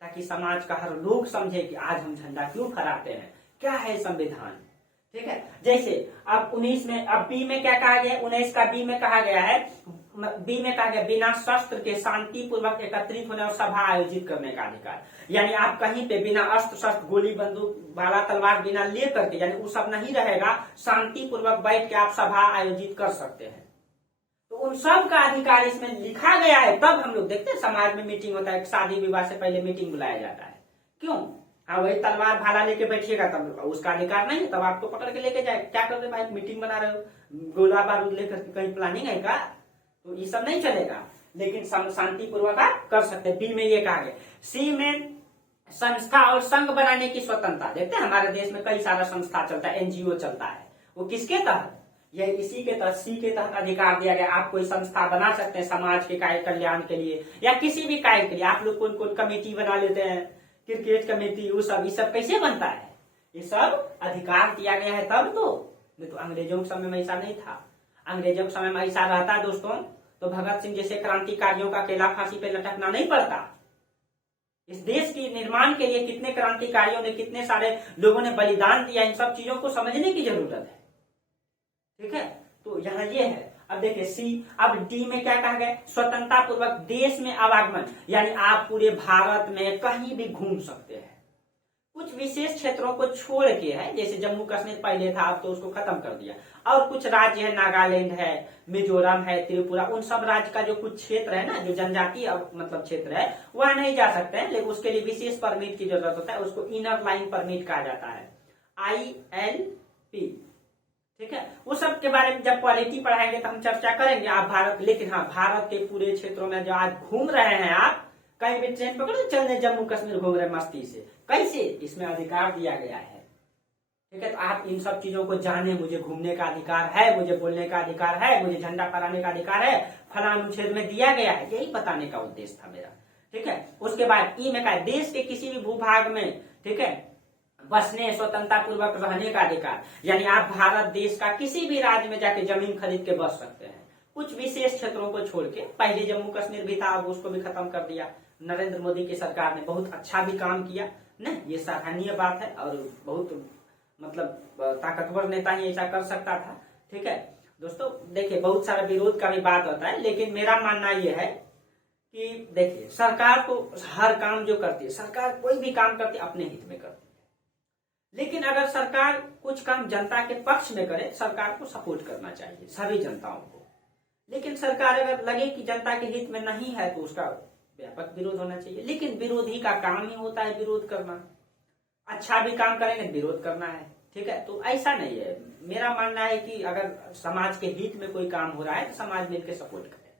ताकि समाज का हर लोग समझे कि आज हम झंडा क्यों फहराते हैं, क्या है संविधान। ठीक है, जैसे अब 19 में, अब बी में क्या कहा गया, 19 का बी में कहा गया है, बी में कहा गया बिना शस्त्र के शांतिपूर्वक एकत्रित होने और सभा आयोजित करने का अधिकार। यानी आप कहीं पे बिना अस्त्र शस्त्र, गोली बंदूक, भाला तलवार बिना ले करके, यानी वो सब नहीं रहेगा, शांतिपूर्वक बैठ के आप सभा आयोजित कर सकते हैं। तो उन सब का अधिकार इसमें लिखा गया है। तब हम लोग देखते हैं समाज में मीटिंग होता है, शादी विवाह से पहले मीटिंग बुलाया जाता है। क्यों? हाँ, वही तलवार भाला लेके बैठिएगा तब उसका अधिकार नहीं है, तब आपको पकड़ के लेके जाए। क्या कर रहे भाई, मीटिंग बना रहे हो, गोला बारूद लेकर कहीं प्लानिंग है का, तो ये सब नहीं चलेगा। लेकिन शांतिपूर्वक आप कर सकते हैं। बी में ये कहा गया। सी में संस्था और संघ बनाने की स्वतंत्रता। देखते हैं हमारे देश में कई सारा संस्था चलता है, एनजीओ चलता है, वो किसके तहत, यह इसी के तहत, सी के तहत अधिकार दिया गया। आप कोई संस्था बना सकते हैं समाज के कार्य कल्याण के लिए या किसी भी कार्य के लिए। आप लोग कौन कौन कमेटी बना लेते हैं, क्रिकेट कमेटी, वो सब, ये सब कैसे बनता है, ये सब अधिकार दिया गया है तब तो। नहीं तो अंग्रेजों के समय में ऐसा नहीं था। अंग्रेजों के समय में ऐसा रहता दोस्तों तो भगत सिंह जैसे क्रांतिकारियों का अकेला फांसी पे लटकना नहीं पड़ता। इस देश के निर्माण के लिए कितने क्रांतिकारियों ने, कितने सारे लोगों ने बलिदान दिया, इन सब चीजों को समझने की जरूरत है। ठीक है, तो यहाँ ये है। अब देखिए सी, अब डी में क्या कहा गया, स्वतंत्रता पूर्वक देश में आवागमन, यानी आप पूरे भारत में कहीं भी घूम सकते हैं। कुछ विशेष क्षेत्रों को छोड़ के है, जैसे जम्मू कश्मीर पहले था, अब तो उसको खत्म कर दिया। और कुछ राज्य है, नागालैंड है, मिजोरम है, त्रिपुरा, उन सब राज्य का जो कुछ क्षेत्र है ना, जो जनजातीय मतलब क्षेत्र है, वहां नहीं जा सकते हैं, लेकिन उसके लिए विशेष परमिट की जरूरत होता है। उसको इनर लाइन परमिट कहा जाता है, ILP। ठीक है, वो सब के बारे में जब पॉलिटी पढ़ाएंगे तो हम चर्चा करेंगे। आप भारत, लेकिन हाँ, भारत के पूरे क्षेत्रों में जो आज घूम रहे हैं आप, कहीं भी ट्रेन पकड़े चलने जम्मू कश्मीर घूम रहे मस्ती से, कैसे, इसमें अधिकार दिया गया है। ठीक है, तो आप इन सब चीजों को जाने, मुझे घूमने का अधिकार है, मुझे बोलने का अधिकार है, मुझे झंडा फहराने का अधिकार है, फलां अनुच्छेद में दिया गया है, यही बताने का उद्देश्य था मेरा। ठीक है, उसके बाद ई में कहा, देश के किसी भी भूभाग में, ठीक है, बसने, स्वतंत्रता पूर्वक रहने का अधिकार, यानी आप भारत देश का किसी भी राज्य में जाके जमीन खरीद के बस सकते हैं, कुछ विशेष क्षेत्रों को छोड़ के। पहले जम्मू कश्मीर भी था, अब उसको भी खत्म कर दिया। नरेंद्र मोदी की सरकार ने बहुत अच्छा भी काम किया ना, ये सराहनीय बात है, और बहुत मतलब ताकतवर नेता ही ऐसा कर सकता था। ठीक है दोस्तों, देखिए बहुत सारा विरोध का भी बात होता है, लेकिन मेरा मानना यह है कि देखिए सरकार को हर काम जो करती है, सरकार कोई भी काम करती है अपने हित में करती है, लेकिन अगर सरकार कुछ काम जनता के पक्ष में करे, सरकार को सपोर्ट करना चाहिए, सभी जनताओं को। लेकिन सरकार अगर लगे कि जनता के हित में नहीं है तो उसका व्यापक विरोध होना चाहिए। लेकिन विरोधी का काम ही होता है विरोध करना, अच्छा भी काम करेंगे विरोध करना है। ठीक है, तो ऐसा नहीं है। मेरा मानना है कि अगर समाज के हित में कोई काम हो रहा है तो समाज मिलकर सपोर्ट करे।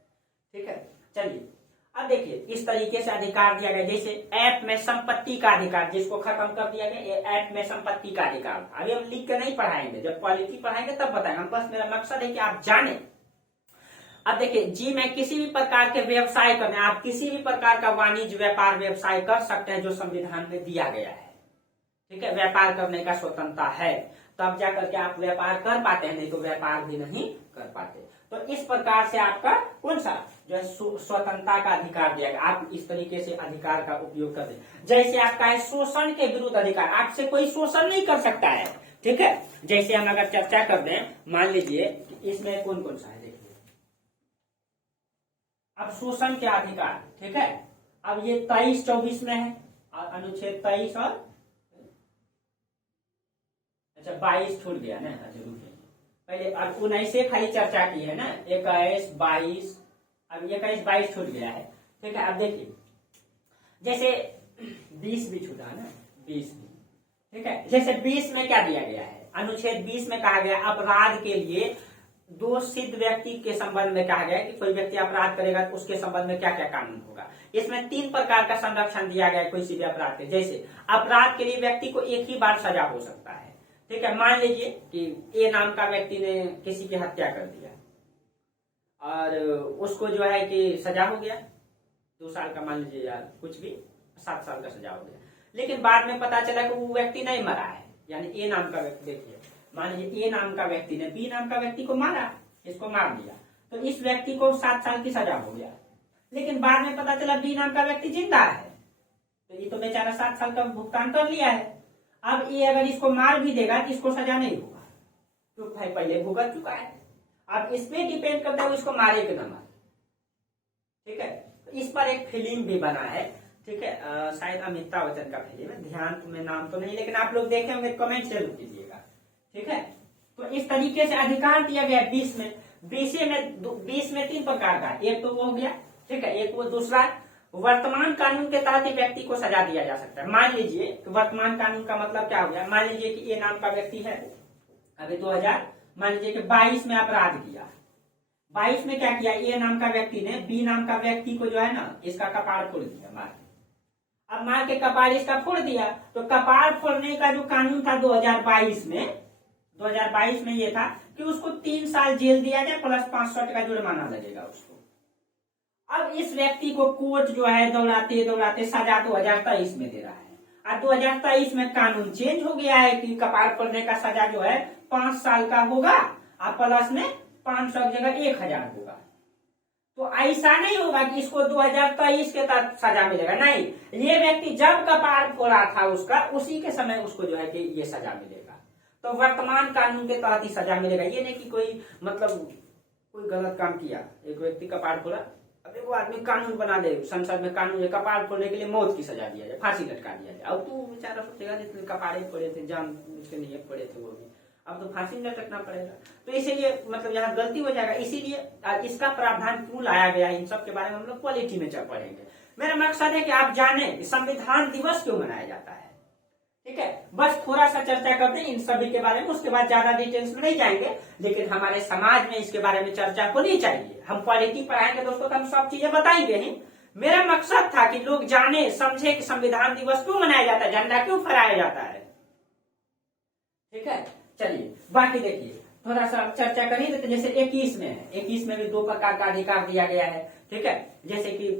ठीक है, चलिए अब देखिए इस तरीके से अधिकार दिया गया, जैसे एक्ट में संपत्ति का अधिकार, जिसको खत्म कर दिया गया, ये एक्ट में संपत्ति का अधिकार। अभी हम लिख के नहीं पढ़ाएंगे, जब पॉलिटी पढ़ाएंगे तब बताएंगे। बस मेरा मकसद है कि आप जाने। अब देखिए जी में किसी भी प्रकार के व्यवसाय करने, आप किसी भी प्रकार का वाणिज्य व्यापार व्यवसाय कर सकते हैं जो संविधान में दिया गया है। ठीक है, व्यापार करने का स्वतंत्रता है, तब जाकर के आप व्यापार कर पाते हैं, नहीं तो व्यापार भी नहीं कर पाते। तो इस प्रकार से आपका कौन सा जो है स्वतंत्रता का अधिकार दिया गया, आप इस तरीके से अधिकार का उपयोग कर दें। जैसे आपका है शोषण के विरुद्ध अधिकार, आपसे कोई शोषण नहीं कर सकता है। ठीक है, जैसे हम अगर चर्चा कर दें, मान लीजिए इसमें कौन कौन सा है, देखिए अब शोषण के अधिकार। ठीक है, अब ये 23-24 में है, और अनुच्छेद 23 और अच्छा 22 छूट गया ना, जरूर पहले अब 19 से खाली चर्चा की है ना, 21, 22, अब 21, 22 छूट गया है। ठीक है, अब देखिए जैसे 20 भी छूटा है ना, 20 भी। ठीक है, जैसे 20 में क्या दिया गया है, अनुच्छेद 20 में कहा गया अपराध के लिए दोषित व्यक्ति के संबंध में कहा गया कि कोई व्यक्ति अपराध करेगा तो उसके संबंध में क्या क्या कानून होगा। इसमें 3 प्रकार का संरक्षण दिया गया है किसी भी अपराध के। जैसे अपराध के लिए व्यक्ति को एक ही बार सजा हो सकता है। ठीक है, मान लीजिए कि ए नाम का व्यक्ति ने किसी की हत्या कर दिया और उसको जो है कि सजा हो गया 2 साल का, मान लीजिए यार कुछ भी 7 साल का सजा हो गया, लेकिन बाद में पता चला कि वो व्यक्ति नहीं मरा है। यानी ए नाम का व्यक्ति, देखिए मान लीजिए ए नाम का व्यक्ति ने बी नाम का व्यक्ति को मारा, इसको मार दिया, तो इस व्यक्ति को 7 साल की सजा हो गया, लेकिन बाद में पता चला बी नाम का व्यक्ति जिंदा है, तो ये तो बेचारा 7 साल का भुगतान कर लिया है। अब ये अगर इसको मार भी देगा तो इसको सजा नहीं होगा, तो भाई पहले भुगत चुका है। अब इस पे डिपेंड करता है इसको मारे कि न मारे। ठीक है, तो इस पर एक फिल्म भी बना है। ठीक है, शायद अमिताभ बच्चन का फिल्म है, ध्यान में नाम तो नहीं, लेकिन आप लोग देखे होंगे, कमेंट जरूर कीजिएगा। ठीक है, तो इस तरीके से अधिकार दिया गया 20 में। 20 में 3 प्रकार का, एक तो वो हो गया। ठीक है, एक वो, दूसरा वर्तमान कानून के तहत ही व्यक्ति को सजा दिया जा सकता है। मान लीजिए कि वर्तमान कानून का मतलब क्या हो गया, मान लीजिए कि ए नाम का व्यक्ति है, अभी 2000 मान लीजिए कि 22 में अपराध किया। 22 में क्या किया, ए नाम का व्यक्ति ने बी नाम का व्यक्ति को जो है ना, इसका कपाड़ फोड़ दिया मार के। अब मार के कपाड़ इसका फोड़ दिया, तो कपाड़ फोड़ने का जो कानून था 2022 में ये था कि उसको 3 साल जेल दिया जाए प्लस 500 का जुर्माना लगेगा उसको। अब इस व्यक्ति को कोर्ट जो है दौड़ाते दौड़ाते सजा 2023 में दे रहा है, और 2023 में कानून चेंज हो गया है कि कपाड़ फोड़ने का सजा जो है 5 साल का होगा, और प्लस में 500 की जगह 1000 होगा। तो ऐसा नहीं होगा कि इसको 2023 के तहत सजा मिलेगा, नहीं, ये व्यक्ति जब कपार फोड़ा था उसका, उसी के समय उसको जो है कि ये सजा मिलेगा। तो वर्तमान कानून के तहत ही सजा मिलेगा। ये नहीं कि कोई मतलब कोई गलत काम किया, एक व्यक्ति कपार फोड़ा, अब वो आदमी कानून बना दे, संसद में कानून, कपार फोड़ने के लिए मौत की सजा दिया जाए, फांसी लटका दिया जाए। अब तू बेचारा सोचेगा जितने कपारे फोड़े थे, जान उसके नहीं फोड़े थे वो भी, अब तो फांसी में लटकना पड़ेगा। तो इसीलिए मतलब यहाँ गलती हो जाएगा। इसीलिए इसका प्रावधान क्यों लाया गया, इन सब के बारे में हम लोग क्वालिटी में पढ़ेंगे। मेरा मकसद है कि आप जाने कि संविधान दिवस क्यों मनाया जाता है। ठीक है, बस थोड़ा सा चर्चा करते हैं इन सभी के बारे में, उसके बाद ज्यादा डिटेल्स में नहीं जाएंगे, लेकिन हमारे समाज में इसके बारे में चर्चा होनी चाहिए। हम क्वालिटी पढ़ाएंगे दोस्तों तो हम सब चीजें बताएंगे ही। मेरा मकसद था कि लोग जाने समझे कि संविधान दिवस क्यों मनाया जाता है, झंडा क्यों फहराया जाता है। ठीक है, चलिए बाकी देखिए, थोड़ा सा चर्चा करिए। तो जैसे 21 में है, 21 में भी 2 प्रकार का अधिकार दिया गया है। ठीक है, जैसे कि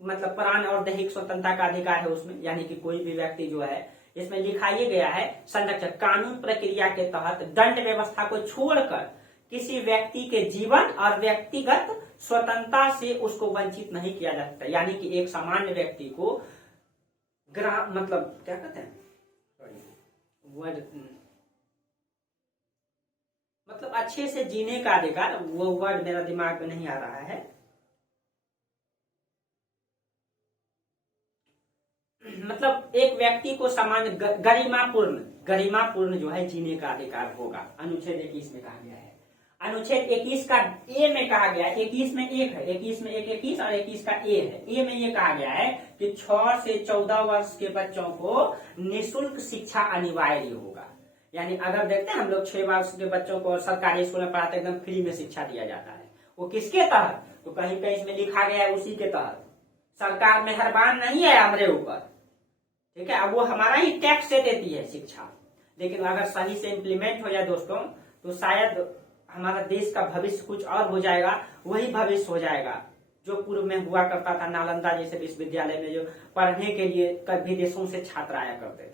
मतलब प्राण और दैहिक स्वतंत्रता का अधिकार है उसमें, यानी कि कोई भी व्यक्ति जो है, इसमें लिखा ये गया है, संरक्षण कानून प्रक्रिया के तहत दंड व्यवस्था को छोड़कर किसी व्यक्ति के जीवन और व्यक्तिगत स्वतंत्रता से उसको वंचित नहीं किया जा सकता। यानी कि एक सामान्य व्यक्ति को मतलब क्या कहते हैं, मतलब अच्छे से जीने का अधिकार, वो वर्ड मेरा दिमाग में नहीं आ रहा है, मतलब एक व्यक्ति को सामान्य गरिमापूर्ण जो है जीने का अधिकार होगा। अनुच्छेद 21 में कहा गया है। अनुच्छेद 21 का ए में कहा गया है, 21 में एक है, 21 में एक 21 और 21 का ए है। ए में ये कहा गया है कि 6 से 14 वर्ष के बच्चों को निःशुल्क शिक्षा अनिवार्य होगा। यानी अगर देखते हैं हम लोग 6 वर्ष के बच्चों को सरकारी स्कूल में पढ़ाते एकदम फ्री में शिक्षा दिया जाता है, वो किसके तहत, तो कहीं कहीं इसमें लिखा गया है उसी के तहत। सरकार मेहरबान नहीं है हमारे ऊपर, ठीक है, अब वो हमारा ही टैक्स से देती है शिक्षा, लेकिन अगर सही से इम्प्लीमेंट हो जाए दोस्तों तो शायद हमारा देश का भविष्य कुछ और हो जाएगा, वही भविष्य हो जाएगा जो पूर्व में हुआ करता था। नालंदा जैसे विश्वविद्यालय में जो पढ़ने के लिए विदेशों से छात्र आया करते थे।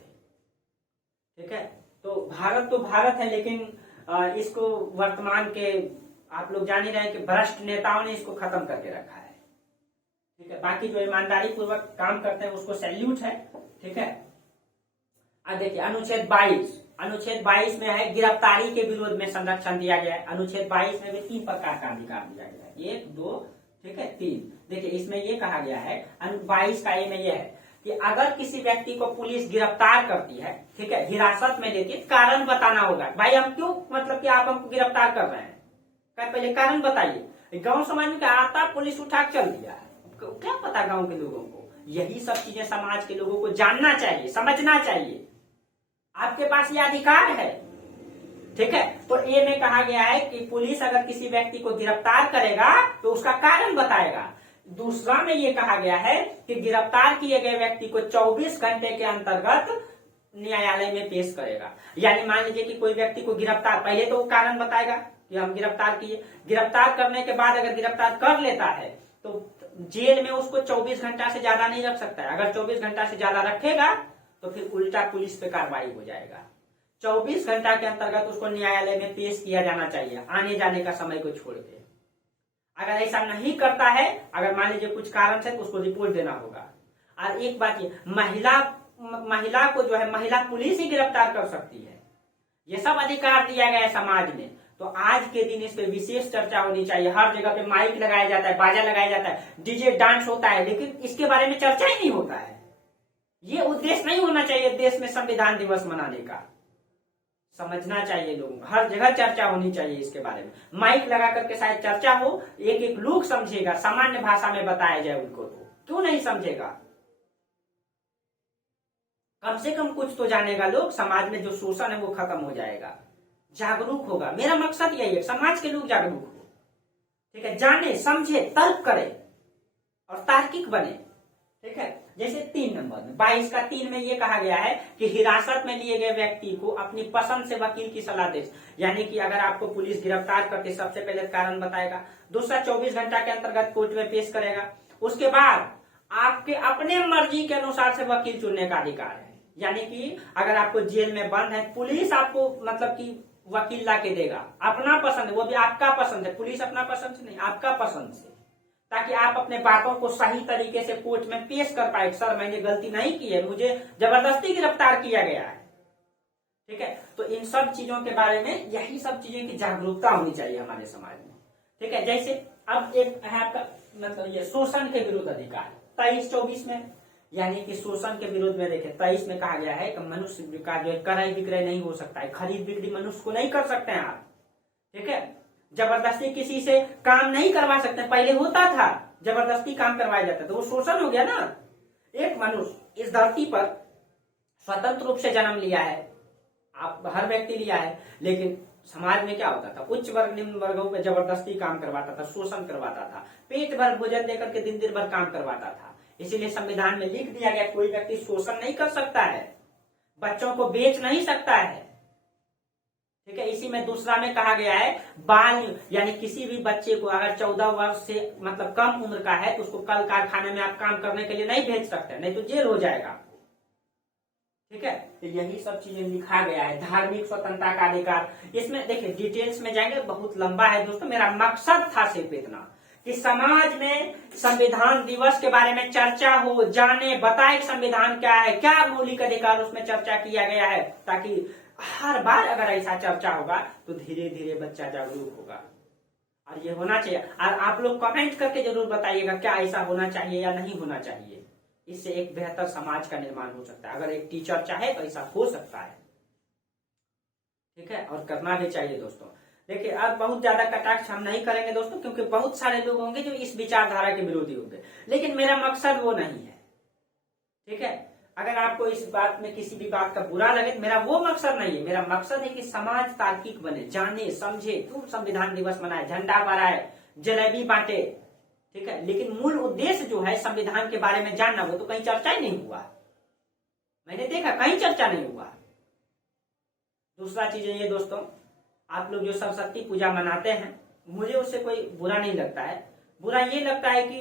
ठीक है, तो भारत है, लेकिन इसको वर्तमान के आप लोग जान ही रहे हैं कि भ्रष्ट नेताओं ने इसको खत्म करके रखा है। ठीक है, बाकी जो ईमानदारी पूर्वक काम करते हैं उसको सैल्यूट है। ठीक है, अब देखिए अनुच्छेद 22 में है गिरफ्तारी के विरोध में संरक्षण दिया गया है। अनुच्छेद 22 में भी 3 प्रकार का अधिकार दिया गया है, 1, 2, ठीक है, 3। देखिए इसमें ये कहा गया है, 22 का ए में ये है कि अगर किसी व्यक्ति को पुलिस गिरफ्तार करती है, ठीक है, हिरासत में लेती है, कारण बताना होगा। भाई हम क्यों, मतलब कि आप हमको गिरफ्तार कर रहे हैं, पहले कारण बताइए। गांव समाज में क्या आता, पुलिस उठा के चल दिया, क्या पता गांव के लोगों को। यही सब चीजें समाज के लोगों को जानना चाहिए, समझना चाहिए, आपके पास ये अधिकार है। ठीक है, तो ए में कहा गया है कि पुलिस अगर किसी व्यक्ति को गिरफ्तार करेगा तो उसका कारण बताएगा। दूसरा में ये कहा गया है कि गिरफ्तार किए गए व्यक्ति को 24 घंटे के अंतर्गत न्यायालय में पेश करेगा। यानी मान लीजिए कि कोई व्यक्ति को गिरफ्तार, पहले तो वो कारण बताएगा कि हम गिरफ्तार किए, गिरफ्तार करने के बाद अगर गिरफ्तार कर लेता है तो जेल में उसको 24 घंटा से ज्यादा नहीं रख सकता है। अगर 24 घंटा से ज्यादा रखेगा तो फिर उल्टा पुलिस पे कार्रवाई हो जाएगा। 24 घंटा के अंतर्गत उसको न्यायालय में पेश किया जाना चाहिए, आने जाने का समय को छोड़ के। अगर ऐसा नहीं करता है, अगर मान लीजिए कुछ कारण से, तो उसको रिपोर्ट देना होगा। और एक बात ये, महिला को जो है महिला पुलिस ही गिरफ्तार कर सकती है। ये सब अधिकार दिया गया है समाज में। तो आज के दिन इस पे विशेष चर्चा होनी चाहिए। हर जगह पे माइक लगाया जाता है, बाजा लगाया जाता है, डीजे डांस होता है, लेकिन इसके बारे में चर्चा ही नहीं होता है। ये उद्देश्य नहीं होना चाहिए देश में संविधान दिवस मनाने का। समझना चाहिए लोगों को, हर जगह चर्चा होनी चाहिए इसके बारे में। माइक लगा करके शायद चर्चा हो, एक एक लोग समझेगा, सामान्य भाषा में बताया जाए उनको, तो क्यों नहीं समझेगा। कम से कम कुछ तो जानेगा लोग, समाज में जो शोषण है वो खत्म हो जाएगा, जागरूक होगा। मेरा मकसद यही है, समाज के लोग जागरूक हो, ठीक है, जाने समझे, तर्क करे और तार्किक बने। ठीक है, जैसे 3 नंबर में 22 का 3 में ये कहा गया है कि हिरासत में लिए गए व्यक्ति को अपनी पसंद से वकील की सलाह दे। यानी कि अगर आपको पुलिस गिरफ्तार करके सबसे पहले कारण बताएगा, दूसरा 24 घंटा के अंतर्गत कोर्ट में पेश करेगा, उसके बाद आपके अपने मर्जी के अनुसार से वकील चुनने का अधिकार है। यानी कि अगर आपको जेल में बंद है, पुलिस आपको मतलब कि वकील ला के देगा, अपना पसंद है, वो भी आपका पसंद है, पुलिस अपना पसंद से नहीं, आपका पसंद से। ताकि आप अपने बातों को सही तरीके से कोर्ट में पेश कर पाए। सर मैंने गलती नहीं की है, मुझे जबरदस्ती गिरफ्तार किया गया है। ठीक है, तो इन सब चीजों के बारे में, यही सब चीजें की जागरूकता होनी चाहिए हमारे समाज में। ठीक है, जैसे अब एक है आपका मतलब ये शोषण के विरुद्ध अधिकार 23-24 में, यानी कि शोषण के विरुद्ध में देखें 23 में कहा गया है कि मनुष्य का जो है क्रय विक्रय नहीं हो सकता है, खरीद बिक्री मनुष्य को नहीं कर सकते हैं आप। ठीक है, जबरदस्ती किसी से काम नहीं करवा सकते, पहले होता था जबरदस्ती काम करवाया जाता था, वो शोषण हो गया ना। एक मनुष्य इस धरती पर स्वतंत्र रूप से जन्म लिया है, आप हर व्यक्ति लिया है, लेकिन समाज में क्या होता था, उच्च वर्ग निम्न वर्गों पे जबरदस्ती काम करवाता था, शोषण करवाता था, पेट भर भोजन देकर के दिन दिन भर काम करवाता था। इसीलिए संविधान में लिख दिया गया कोई व्यक्ति शोषण नहीं कर सकता है, बच्चों को बेच नहीं सकता है। ठीक है, इसी में दूसरा में कहा गया है बाल, यानी किसी भी बच्चे को अगर 14 वर्ष से मतलब कम उम्र का है तो उसको कल कारखाने में आप काम करने के लिए नहीं भेज सकते, नहीं तो जेल हो जाएगा। ठीक है, तो यही सब चीजें लिखा गया है। धार्मिक स्वतंत्रता का अधिकार, इसमें देखिए डिटेल्स में जाएंगे, बहुत लंबा है दोस्तों। मेरा मकसद था सिर्फ इतना कि समाज में संविधान दिवस के बारे में चर्चा हो, जाने बताए संविधान क्या है, क्या मौलिक अधिकार उसमें चर्चा किया गया है, ताकि हर बार अगर ऐसा चर्चा होगा तो धीरे धीरे बच्चा जागरूक होगा। और ये होना चाहिए, और आप लोग कमेंट करके जरूर बताइएगा क्या ऐसा होना चाहिए या नहीं होना चाहिए। इससे एक बेहतर समाज का निर्माण हो सकता है। अगर एक टीचर चाहे तो ऐसा हो सकता है। ठीक है, और करना भी चाहिए दोस्तों। देखिए अब बहुत ज्यादा कटाक्ष हम नहीं करेंगे दोस्तों, क्योंकि बहुत सारे लोग होंगे जो इस विचारधारा के विरोधी होंगे, लेकिन मेरा मकसद वो नहीं है। ठीक है, अगर आपको इस बात में किसी भी बात का बुरा लगे तो मेरा वो मकसद नहीं है। मेरा मकसद है कि समाज तार्किक बने, जाने समझे, क्यों संविधान दिवस मनाए, झंडा फहराए, जलेबी बांटे। ठीक है, लेकिन मूल उद्देश्य जो है संविधान के बारे में जानना, वो तो कहीं चर्चा ही नहीं हुआ, मैंने देखा कहीं चर्चा नहीं हुआ। दूसरा चीज ये दोस्तों, आप लोग जो सरस्वती पूजा मनाते हैं, मुझे उससे कोई बुरा नहीं लगता है। बुरा ये लगता है कि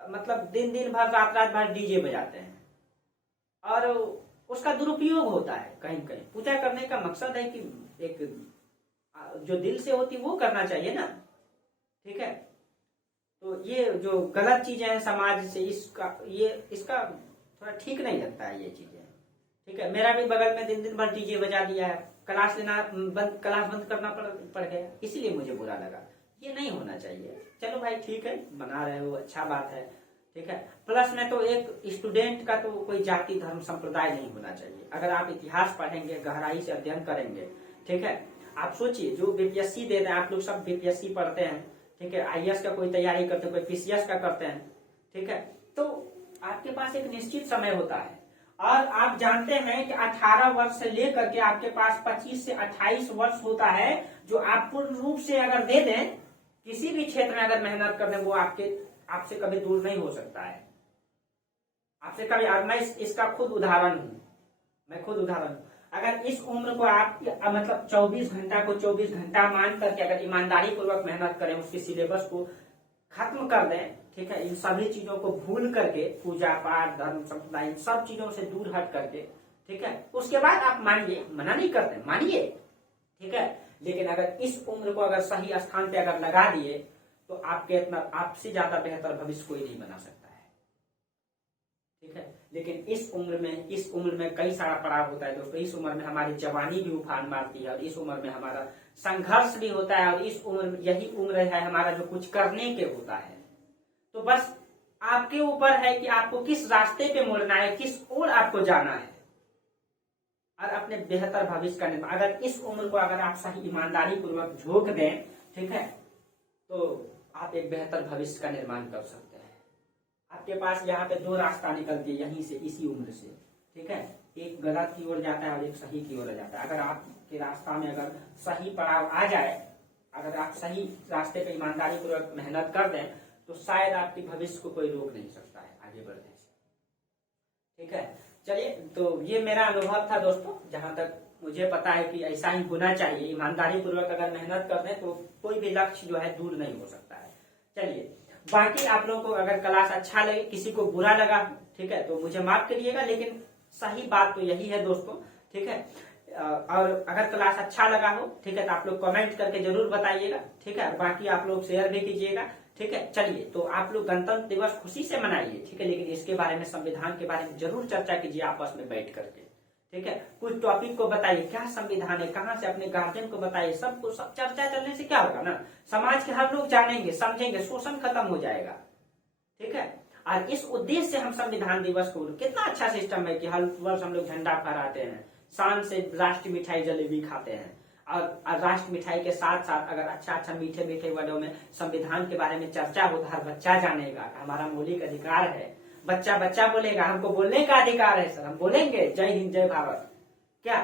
मतलब दिन दिन भर रात रात भर डीजे बजाते हैं और उसका दुरुपयोग होता है कहीं कहीं। पूजा करने का मकसद है कि एक जो दिल से होती वो करना चाहिए ना। ठीक है, तो ये जो गलत चीजें हैं समाज से, इसका थोड़ा ठीक नहीं लगता है ये चीजें। ठीक है, मेरा भी बगल में दिन दिन भर डीजे बजा दिया है, क्लास बंद करना पड़ गया, इसीलिए मुझे बुरा लगा। ये नहीं होना चाहिए। चलो भाई ठीक है, बना रहे हो, अच्छा बात है। ठीक है, प्लस में तो एक स्टूडेंट का तो कोई जाति धर्म संप्रदाय नहीं होना चाहिए। अगर आप इतिहास पढ़ेंगे, गहराई से अध्ययन करेंगे, ठीक है, आप सोचिए जो बीपीएससी दे रहे हैं, आप लोग सब बीपीएससी पढ़ते हैं, ठीक है, आईएएस का कोई तैयारी करते हैं, कोई पीसीएस का करते हैं। ठीक है, तो आपके पास एक निश्चित समय होता है और आप जानते हैं कि 18 वर्ष से लेकर के आपके पास 25 से 28 वर्ष होता है, जो आप पूर्ण रूप से अगर दे दें, किसी भी क्षेत्र में अगर मेहनत कर दें, वो आपसे कभी दूर नहीं हो सकता है आपसे कभी। और मैं इसका खुद उदाहरण हूं, मैं खुद उदाहरण हूं। अगर इस उम्र को आप मतलब 24 घंटा को 24 घंटा मान करके अगर ईमानदारी पूर्वक मेहनत करें, उसके सिलेबस को खत्म कर दें, ठीक है, इन सभी चीजों को भूल करके, पूजा पाठ धर्म संप्रदाय इन सब चीजों से दूर हट करके, ठीक है, उसके बाद आप मानिए, मना नहीं करते, मानिए। ठीक है, लेकिन अगर इस उम्र को अगर सही स्थान पे अगर लगा दिए तो आपसे ज्यादा बेहतर भविष्य कोई नहीं बना सकता है। ठीक है, लेकिन इस उम्र में कई सारा पड़ाव होता है दोस्तों। इस उम्र में हमारी जवानी भी उफान मारती है और इस उम्र में हमारा संघर्ष भी होता है और इस उम्र यही उम्र है हमारा जो कुछ करने के होता है। तो बस आपके ऊपर है कि आपको किस रास्ते पे मुड़ना है, किस ओर आपको जाना है और अपने बेहतर भविष्य का निर्माण। अगर इस उम्र को अगर आप सही ईमानदारी पूर्वक झोंक दें, ठीक है, तो आप एक बेहतर भविष्य का निर्माण कर सकते हैं। आपके पास यहाँ पे दो रास्ता निकलती है यहीं से, इसी उम्र से। ठीक है, एक गलत की ओर जाता है और एक सही की ओर जाता है। अगर आपके रास्ता में अगर सही पड़ाव आ जाए, अगर आप सही रास्ते पे ईमानदारी पूर्वक मेहनत कर दें, तो शायद आपके भविष्य को कोई रोक नहीं सकता है आगे बढ़ने से। ठीक है, चलिए, तो ये मेरा अनुभव था दोस्तों, जहां तक मुझे पता है कि ऐसा ही होना चाहिए। ईमानदारी पूर्वक अगर मेहनत कर दें तो कोई भी लक्ष्य जो है दूर नहीं हो सकता है। चलिए, बाकी आप लोगों को अगर क्लास अच्छा लगे, किसी को बुरा लगा, ठीक है, तो मुझे माफ करिएगा, लेकिन सही बात तो यही है दोस्तों। ठीक है, और अगर क्लास अच्छा लगा हो, ठीक है, तो आप लोग कमेंट करके जरूर बताइएगा। ठीक है, बाकी आप लोग शेयर भी कीजिएगा, ठीक है। चलिए, तो आप लोग गणतंत्र दिवस खुशी से मनाइए, ठीक है, लेकिन इसके बारे में, संविधान के बारे में जरूर चर्चा कीजिए आपस में बैठ करके, ठीक है। कुछ टॉपिक को बताइए, क्या संविधान है, कहाँ से, अपने गार्जियन को बताइए, सबको। सब चर्चा करने से क्या होगा ना, समाज के हर लोग जानेंगे, समझेंगे, शोषण खत्म हो जाएगा, ठीक है। और इस उद्देश्य से हम संविधान दिवस को, कितना अच्छा सिस्टम है कि हर वर्ष हम लोग झंडा फहराते हैं, शान से राष्ट्रीय मिठाई जलेबी खाते हैं, और राष्ट्र मिठाई के साथ साथ अगर अच्छा अच्छा मीठे मीठे वर्डों में संविधान के बारे में चर्चा हो, हर बच्चा जानेगा हमारा मौलिक अधिकार है। बच्चा बच्चा बोलेगा, हमको बोलने का अधिकार है सर, हम बोलेंगे जय हिंद जय भारत, क्या?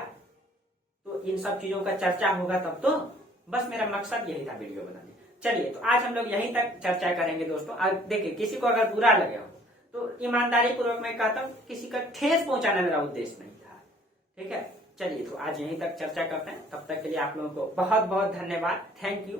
तो इन सब चीजों का चर्चा होगा तब तो। बस मेरा मकसद यही था वीडियो बनाने। चलिए, तो आज हम लोग यहीं तक चर्चा करेंगे दोस्तों। और देखिए, किसी को अगर बुरा लगे हो तो ईमानदारी पूर्वक मैं कहता हूँ, किसी का ठेस पहुंचाना मेरा उद्देश्य नहीं था, ठीक है। चलिए, तो आज यहीं तक चर्चा करते हैं। तब तक के लिए आप लोगों को बहुत बहुत धन्यवाद। Thank you.